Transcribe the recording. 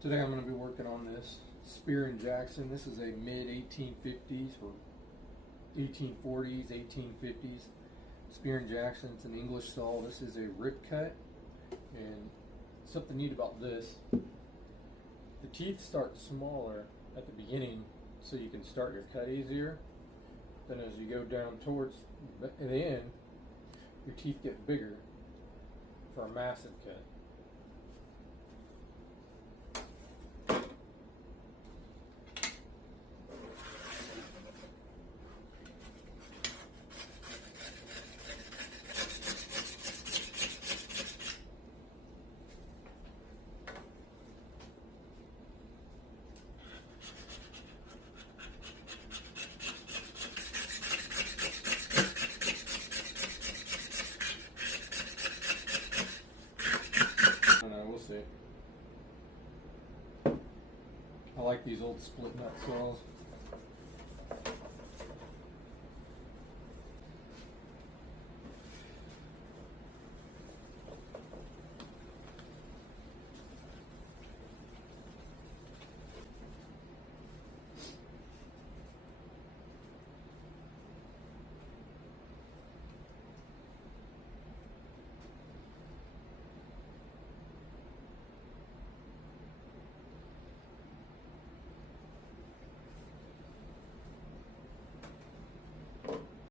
Today I'm going to be working on this Spear and Jackson. This is a mid 1850s or 1840s, 1850s Spear and Jackson. It's an English saw. This is a rip cut, and something neat about this, the teeth start smaller at the beginning so you can start your cut easier. Then as you go down towards the end, your teeth get bigger for a massive cut. We'll see. I like these old split nut saws.